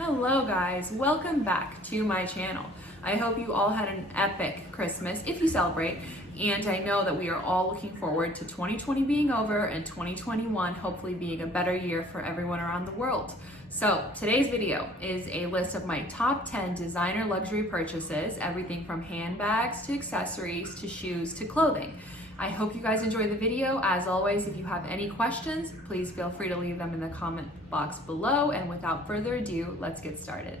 Hello guys, welcome back to my channel. I hope you all had an epic Christmas if you celebrate, and I know that we are all looking forward to 2020 being over and 2021 hopefully being a better year for everyone around the world. So today's video is a list of my top 10 designer luxury purchases, everything from handbags to accessories to shoes to clothing. I hope you guys enjoy the video. As always, if you have any questions, please feel free to leave them in the comment box below. And without further ado, let's get started.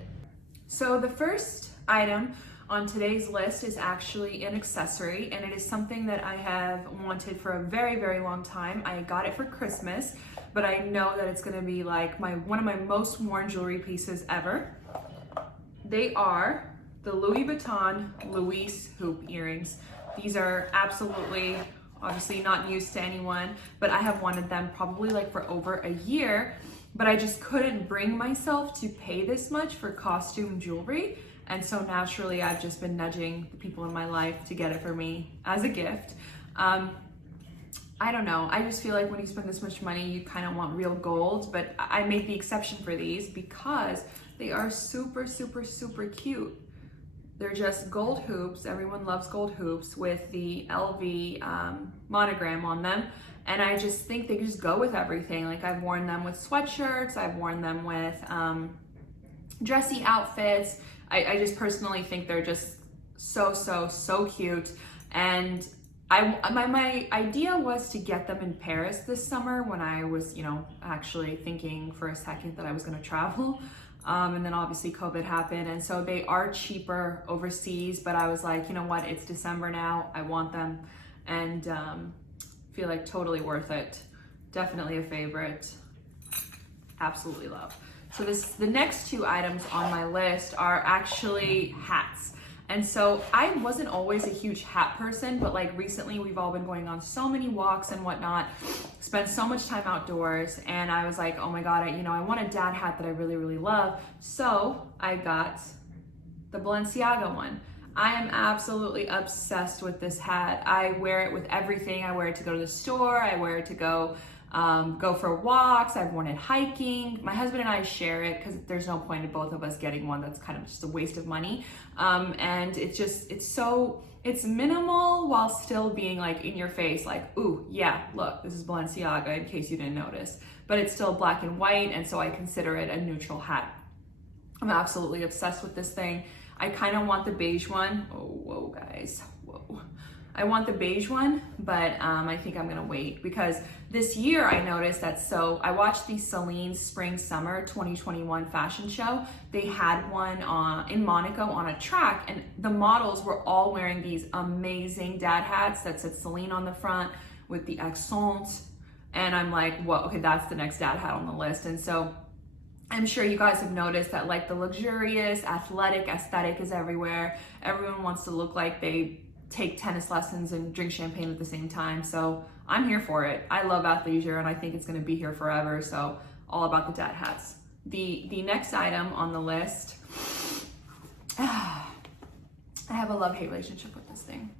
So the first item on today's list is actually an accessory, and it is something that I have wanted for a very, very long time. I got it for Christmas, but I know that it's gonna be like one of my most worn jewelry pieces ever. They are the Louis Vuitton Louis hoop earrings. These are absolutely, obviously not news to anyone, but I have wanted them probably like for over a year, but I just couldn't bring myself to pay this much for costume jewelry. And so naturally, I've just been nudging the people in my life to get it for me as a gift. I don't know, I just feel like when you spend this much money, you kind of want real gold, but I made the exception for these because they are super, super, super cute. They're just gold hoops. Everyone loves gold hoops with the LV monogram on them. And I just think they just go with everything. Like I've worn them with sweatshirts. I've worn them with dressy outfits. I just personally think they're just so cute. And my idea was to get them in Paris this summer when I was, actually thinking for a second that I was gonna travel. And then obviously COVID happened. And so they are cheaper overseas, but I was like, you know what? It's December now. I want them and feel like totally worth it. Definitely a favorite. Absolutely love. So the next two items on my list are actually hats. And so I wasn't always a huge hat person, but like recently we've all been going on so many walks and whatnot, spent so much time outdoors, and I was like, oh my God, I want a dad hat that I really, really love. So I got the Balenciaga one. I am absolutely obsessed with this hat. I wear it with everything. I wear it to go to the store. I wear it to go for walks. I've worn it hiking. My husband and I share it because there's no point in both of us getting one that's kind of just a waste of money. And it's minimal while still being like in your face, like, ooh, yeah, look, this is Balenciaga in case you didn't notice, but it's still black and white. And so I consider it a neutral hat. I'm absolutely obsessed with this thing. I kind of want the beige one. Oh, whoa, guys, whoa. I want the beige one, but I think I'm gonna wait because this year I noticed that, so I watched the Celine Spring Summer 2021 fashion show. They had one in Monaco on a track, and the models were all wearing these amazing dad hats that said Celine on the front with the accent. And I'm like, whoa, okay, that's the next dad hat on the list. And so I'm sure you guys have noticed that like the luxurious, athletic aesthetic is everywhere. Everyone wants to look like they take tennis lessons and drink champagne at the same time. So I'm here for it. I love athleisure and I think it's gonna be here forever. So all about the dad hats. The next item on the list, I have a love-hate relationship with this thing.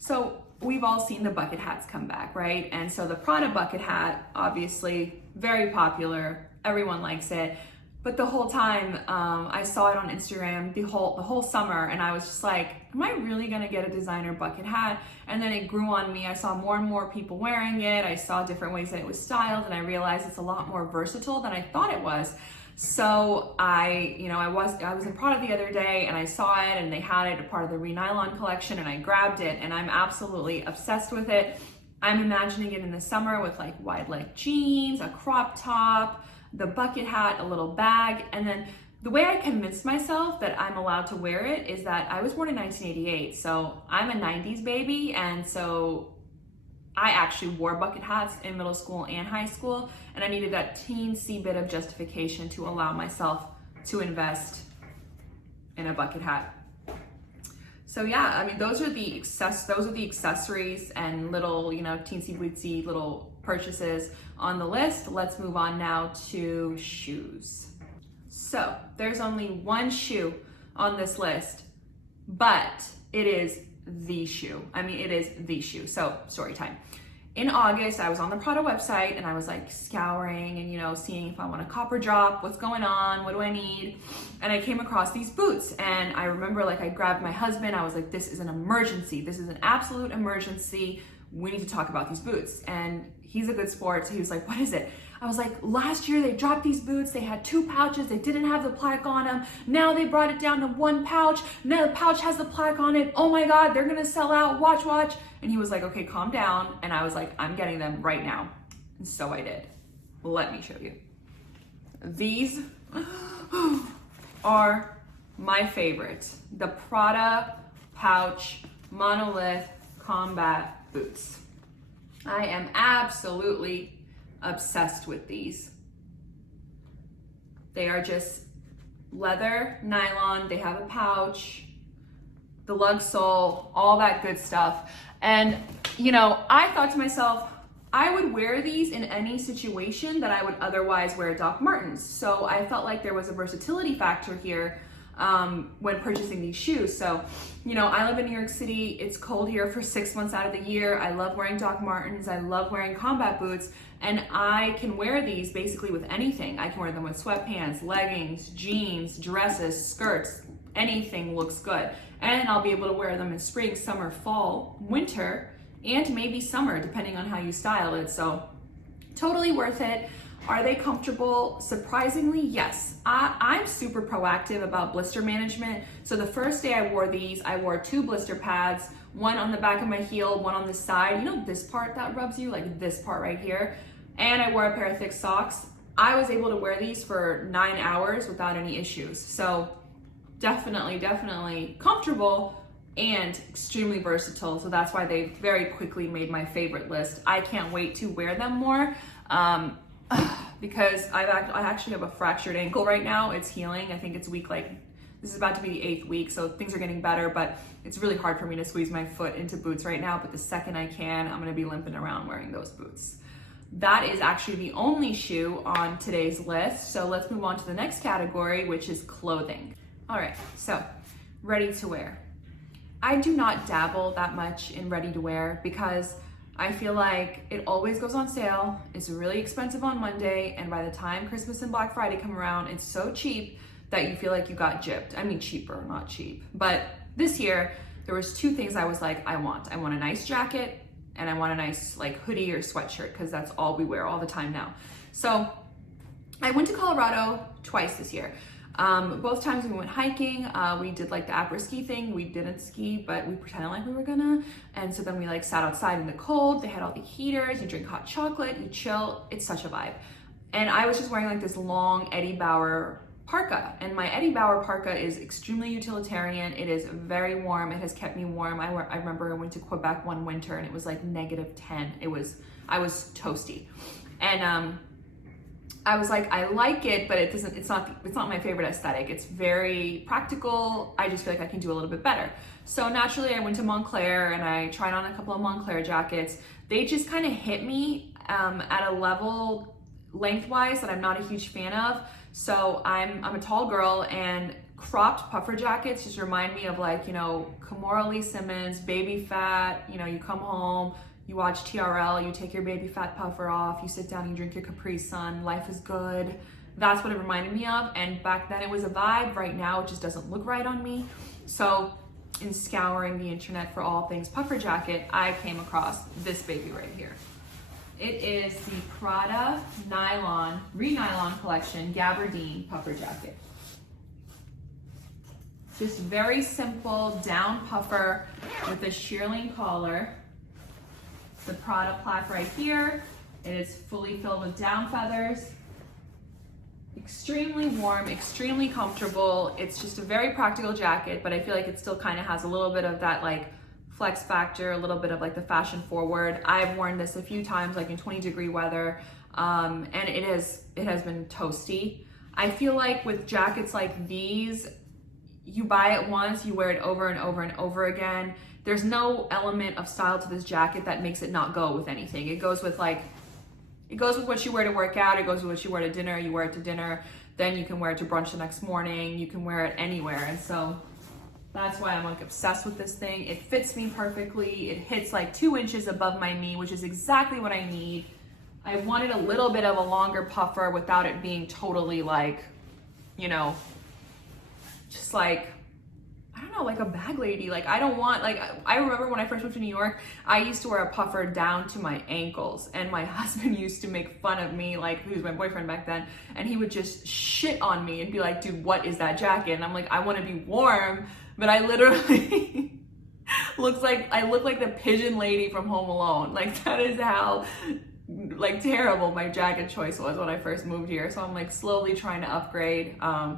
So we've all seen the bucket hats come back, right? And so the Prada bucket hat, obviously very popular. Everyone likes it. But the whole time, I saw it on Instagram the whole summer, and I was just like, am I really gonna get a designer bucket hat? And then it grew on me. I saw more and more people wearing it. I saw different ways that it was styled, and I realized it's a lot more versatile than I thought it was. So I was in Prada the other day, and I saw it, and they had it a part of the Re-Nylon collection, and I grabbed it, and I'm absolutely obsessed with it. I'm imagining it in the summer with like wide leg jeans, a crop top, the bucket hat, a little bag. And then the way I convinced myself that I'm allowed to wear it is that I was born in 1988. So I'm a 90s baby. And so I actually wore bucket hats in middle school and high school. And I needed that teensy bit of justification to allow myself to invest in a bucket hat. So yeah, I mean, those are the accessories and little, teensy weensy little purchases on the list. Let's move on now to shoes. So there's only one shoe on this list, but it is the shoe. I mean, it is the shoe. So story time. in August, I was on the Prada website and I was like scouring and, you know, seeing if I want a copper drop, what's going on, what do I need? And I came across these boots, and I remember like I grabbed my husband. I was like, this is an emergency. This is an absolute emergency. We need to talk about these boots. And he's a good sport, so he was like, what is it? I was like, last year they dropped these boots. They had 2 pouches. They didn't have the plaque on them. Now they brought it down to 1 pouch. Now the pouch has the plaque on it. Oh my God, they're gonna sell out. Watch, watch. And he was like, okay, calm down. And I was like, I'm getting them right now. And so I did. Let me show you. These are my favorite. The Prada pouch monolith combat boots. I am absolutely obsessed with these. They are just leather, nylon, they have a pouch, the lug sole, all that good stuff. And, you know, I thought to myself, I would wear these in any situation that I would otherwise wear Doc Martens. So I felt like there was a versatility factor here when purchasing these shoes. So, you know, I live in New York City. It's cold here for 6 months out of the year. I love wearing Doc Martens. I love wearing combat boots, and I can wear these basically with anything. I can wear them with sweatpants, leggings, jeans, dresses, skirts, anything looks good. And I'll be able to wear them in spring, summer, fall, winter, and maybe summer, depending on how you style it. So totally worth it. Are they comfortable? Surprisingly, yes. I'm super proactive about blister management. So the first day I wore these, I wore 2 blister pads, one on the back of my heel, one on the side. You know this part that rubs you, like this part right here. And I wore a pair of thick socks. I was able to wear these for 9 hours without any issues. So definitely comfortable and extremely versatile. So that's why they very quickly made my favorite list. I can't wait to wear them more. Because I actually have a fractured ankle right now. It's healing. I think it's week, like, this is about to be the 8th week, so things are getting better, but it's really hard for me to squeeze my foot into boots right now. But the second I can, I'm gonna be limping around wearing those boots. That is actually the only shoe on today's list. So let's move on to the next category, which is clothing. All right, so ready to wear. I do not dabble that much in ready to wear because I feel like it always goes on sale. It's really expensive on Monday, and by the time Christmas and Black Friday come around, it's so cheap that you feel like you got gypped. I mean, cheaper, not cheap. But this year, there was 2 things I was like, I want a nice jacket, and I want a nice like hoodie or sweatshirt, because that's all we wear all the time now. So I went to Colorado twice this year. Both times we went hiking. We did like the après-ski thing. We didn't ski, but we pretended like we were gonna. And so then we like sat outside in the cold. They had all the heaters. You drink hot chocolate, you chill. It's such a vibe. And I was just wearing like this long Eddie Bauer parka. And my Eddie Bauer parka is extremely utilitarian. It is very warm. It has kept me warm. I remember I went to Quebec one winter and it was like -10. I was toasty. And I was like, I like it, but it's not my favorite aesthetic. It's very practical. I just feel like I can do a little bit better. So naturally I went to Montclair and I tried on a couple of Montclair jackets. They just kind of hit me at a level lengthwise that I'm not a huge fan of. So I'm a tall girl, and cropped puffer jackets just remind me of like, you know, Kimora Lee Simmons, baby fat, you know, you come home, you watch TRL, you take your baby fat puffer off, you sit down, you drink your Capri Sun, life is good. That's what it reminded me of. And back then it was a vibe. Right now it just doesn't look right on me. So in scouring the internet for all things puffer jacket, I came across this baby right here. It is the Prada Re-Nylon Collection Gabardine puffer jacket. Just very simple down puffer with a shearling collar. The Prada plaque right here. It is fully filled with down feathers. Extremely warm, extremely comfortable. It's just a very practical jacket, but I feel like it still kind of has a little bit of that like flex factor, a little bit of like the fashion forward. I've worn this a few times, like in 20-degree weather, and it has been toasty. I feel like with jackets like these, you buy it once, you wear it over and over and over again. There's no element of style to this jacket that makes it not go with anything. It goes with what you wear to work out. It goes with what you wear to dinner. You wear it to dinner, then you can wear it to brunch the next morning. You can wear it anywhere. And so That's why I'm like obsessed with this thing. It fits me perfectly. It hits like 2 inches above my knee, which is exactly what I need. I wanted a little bit of a longer puffer without it being totally like, you know, just like, I don't know, like a bag lady. Like I don't want, like, I remember when I first moved to New York, I used to wear a puffer down to my ankles, and my husband used to make fun of me, like, he was my boyfriend back then, and he would just shit on me and be like, dude, what is that jacket? And I'm like, I want to be warm, but I literally I look like the pigeon lady from Home Alone. Like that is how like terrible my jacket choice was when I first moved here. So I'm like slowly trying to upgrade. I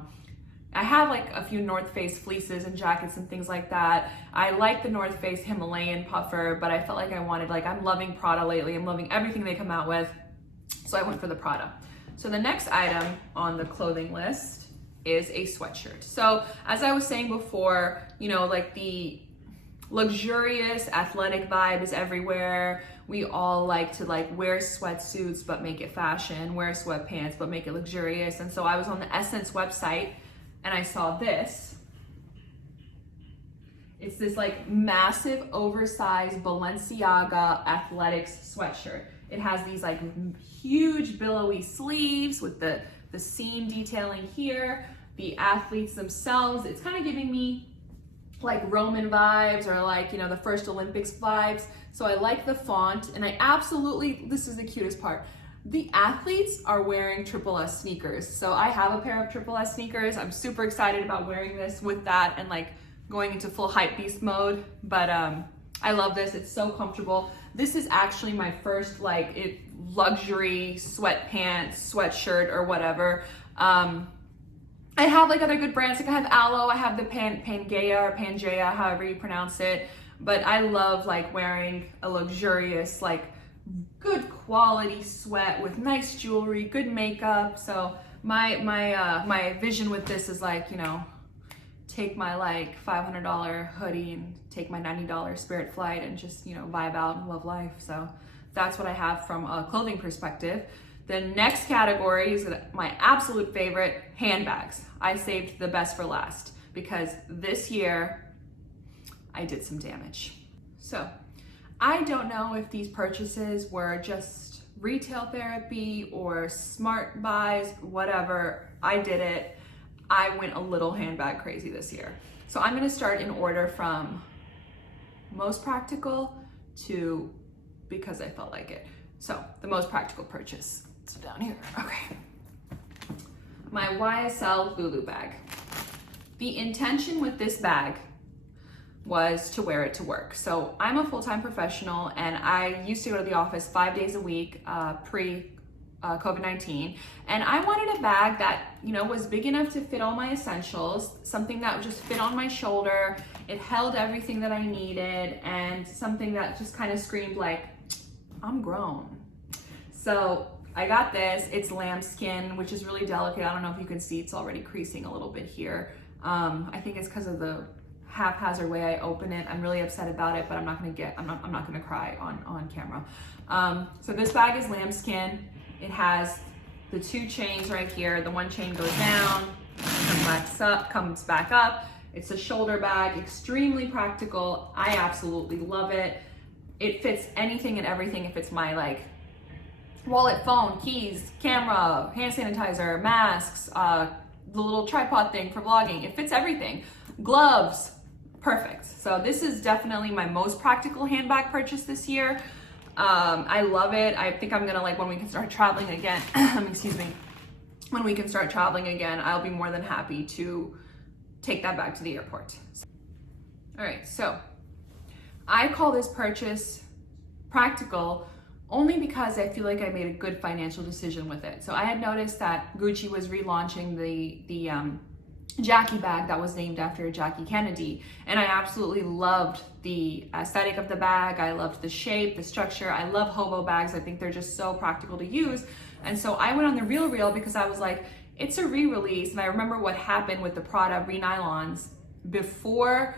have like a few North Face fleeces and jackets and things like that. I like the North Face Himalayan puffer, but I felt like I wanted, like, I'm loving Prada lately. I'm loving everything they come out with. So I went for the Prada. So the next item on the clothing list is a sweatshirt. So as I was saying before, you know, like the luxurious athletic vibe is everywhere. We all like to like wear sweatsuits, but make it fashion, wear sweatpants, but make it luxurious. And so I was on the Essence website and I saw this. It's this like massive oversized Balenciaga athletics sweatshirt. It has these like huge billowy sleeves with the seam detailing here, the athletes themselves. It's kind of giving me like Roman vibes or like, you know, the first Olympics vibes. So I like the font, and I absolutely, this is the cutest part. The athletes are wearing Triple S sneakers. So I have a pair of Triple S sneakers. I'm super excited about wearing this with that and like going into full hype beast mode. But I love this. It's so comfortable. This is actually my first like luxury sweatpants, sweatshirt or whatever. I have like other good brands. Like I have Aloe, I have the Pangea or Pangea, however you pronounce it. But I love like wearing a luxurious, like good quality sweat with nice jewelry, good makeup. So my vision with this is like, you know, take my like $500 hoodie and take my $90 Spirit flight and just, you know, vibe out and love life. So that's what I have from a clothing perspective. The next category is my absolute favorite, handbags. I saved the best for last because this year I did some damage. So I don't know if these purchases were just retail therapy or smart buys, whatever. I did it. I went a little handbag crazy this year. So I'm gonna start in order from most practical to because I felt like it. So the most practical purchase. So down here, okay. My YSL Lulu bag. The intention with this bag was to wear it to work. So I'm a full-time professional and I used to go to the office 5 days a week pre-COVID-19. And I wanted a bag that, you know, was big enough to fit all my essentials, something that would just fit on my shoulder. It held everything that I needed and something that just kind of screamed like, I'm grown. So I got this. It's lambskin, which is really delicate. I don't know if you can see, it's already creasing a little bit here. I think it's because of the haphazard way I open it. I'm really upset about it, but I'm not gonna cry on camera. So this bag is lambskin. It has the 2 chains right here. The 1 chain goes down, comes back up. It's a shoulder bag, extremely practical. I absolutely love it. It fits anything and everything. If it's my like wallet, phone, keys, camera, hand sanitizer, masks, the little tripod thing for vlogging, it fits everything. Gloves, perfect. So this is definitely my most practical handbag purchase this year. I love it. I think I'm gonna, like, when we can start traveling again, excuse me, when we can start traveling again, I'll be more than happy to take that bag to the airport. All right, so I call this purchase practical only because I feel like I made a good financial decision with it. So I had noticed that Gucci was relaunching the Jackie bag that was named after Jackie Kennedy. And I absolutely loved the aesthetic of the bag. I loved the shape, the structure. I love hobo bags. I think they're just so practical to use. And so I went on the RealReal because I was like, it's a re-release. And I remember what happened with the Prada Re-Nylons before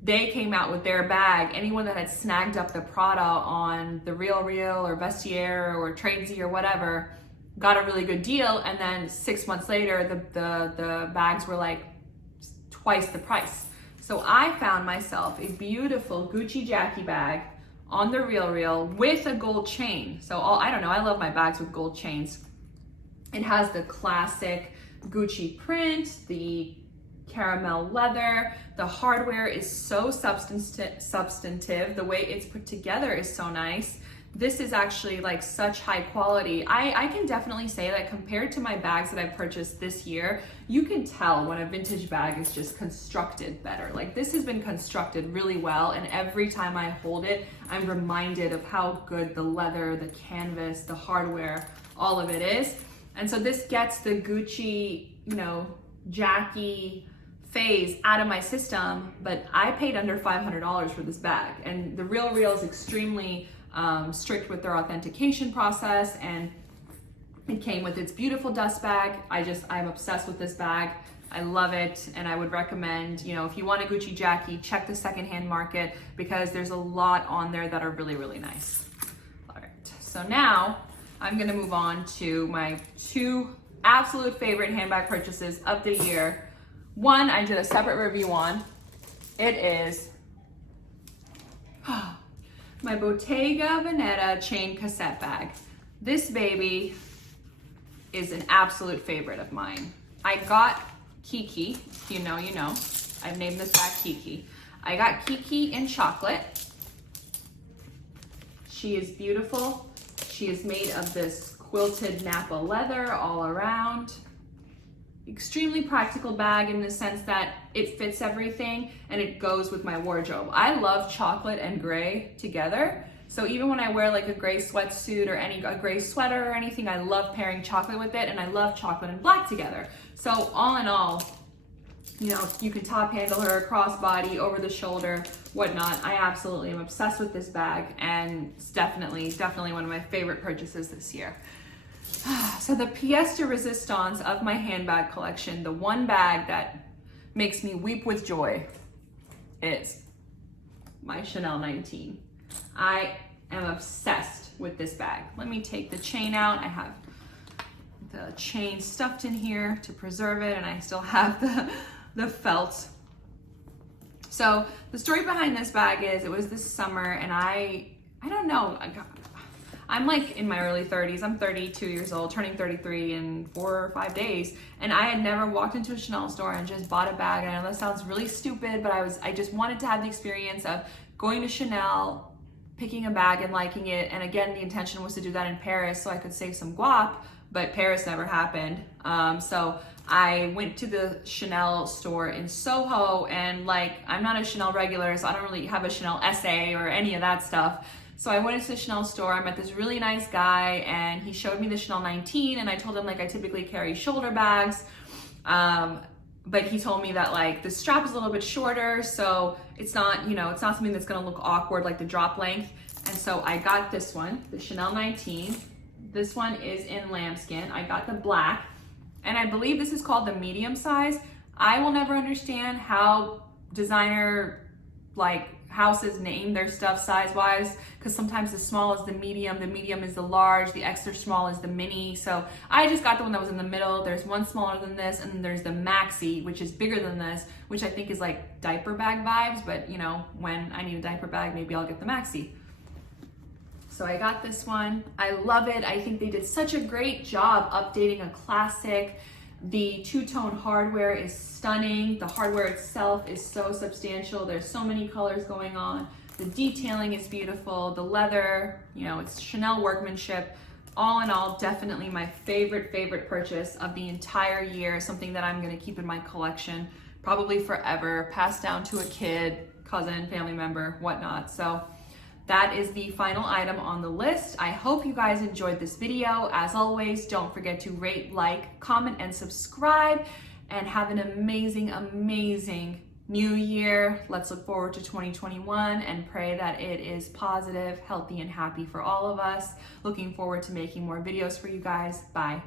they came out with their bag. Anyone that had snagged up the Prada on the RealReal or Vestiaire or Tradesy or whatever got a really good deal. And then 6 months later, the bags were like twice the price. So I found myself a beautiful Gucci Jackie bag on the RealReal with a gold chain. So I don't know, I love my bags with gold chains. It has the classic Gucci print, the caramel leather. The hardware is so substantive. The way it's put together is so nice. This is actually like such high quality. I can definitely say that compared to my bags that I've purchased this year, you can tell when a vintage bag is just constructed better. Like this has been constructed really well, and every time I hold it, I'm reminded of how good the leather, the canvas, the hardware, all of it is. And so this gets the Gucci, you know, Jackie phase out of my system, but I paid under $500 for this bag. And the RealReal is extremely strict with their authentication process, and it came with its beautiful dust bag. I'm obsessed with this bag. I love it, and I would recommend, you know, if you want a Gucci Jackie, check the secondhand market because there's a lot on there that are really, really nice. All right, so now I'm gonna move on to my two absolute favorite handbag purchases of the year. One I did a separate review on. It is my Bottega Veneta chain cassette bag. This baby is an absolute favorite of mine. I got Kiki, if you know, you know. I've named this bag Kiki. I got Kiki in chocolate. She is beautiful. She is made of this quilted Napa leather all around. Extremely practical bag in the sense that it fits everything and it goes with my wardrobe. I love chocolate and gray together. So even when I wear like a gray sweatsuit or a gray sweater or anything, I love pairing chocolate with it, and I love chocolate and black together. So all in all, you know, you can top handle her, crossbody, over the shoulder, whatnot. I absolutely am obsessed with this bag, and it's definitely one of my favorite purchases this year. So the pièce de résistance of my handbag collection, the one bag that makes me weep with joy, is my Chanel 19. I am obsessed with this bag. Let me take the chain out. I have the chain stuffed in here to preserve it, and I still have the felt. So the story behind this bag is it was this summer, and I don't know, I'm like in my early 30s. I'm 32 years old, turning 33 in 4 or 5 days. And I had never walked into a Chanel store and just bought a bag. And I know that sounds really stupid, but I just wanted to have the experience of going to Chanel, picking a bag and liking it. And again, the intention was to do that in Paris so I could save some guap, but Paris never happened. So I went to the Chanel store in Soho, and like, I'm not a Chanel regular, so I don't really have a Chanel essay or any of that stuff. So I went into the Chanel store, I met this really nice guy, and he showed me the Chanel 19, and I told him like I typically carry shoulder bags, but he told me that like the strap is a little bit shorter, so it's not, you know, it's not something that's gonna look awkward like the drop length. And so I got this one, the Chanel 19. This one is in lambskin. I got the black, and I believe this is called the medium size. I will never understand how designer like houses name their stuff size wise, because sometimes the small is the medium is the large, the extra small is the mini. So I just got the one that was in the middle. There's one smaller than this, and then there's the maxi, which is bigger than this, which I think is like diaper bag vibes, but you know, when I need a diaper bag, maybe I'll get the maxi. So I got this one. I love it. I think they did such a great job updating a classic. The two-tone hardware is stunning. The hardware itself is so substantial. There's so many colors going on. The detailing is beautiful. The leather, you know, it's Chanel workmanship. All in all, definitely my favorite purchase of the entire year. Something that I'm gonna keep in my collection probably forever, pass down to a kid, cousin, family member, whatnot. So that is the final item on the list. I hope you guys enjoyed this video. As always, don't forget to rate, like, comment, and subscribe, and have an amazing new year. Let's look forward to 2021 and pray that it is positive, healthy, and happy for all of us. Looking forward to making more videos for you guys. Bye.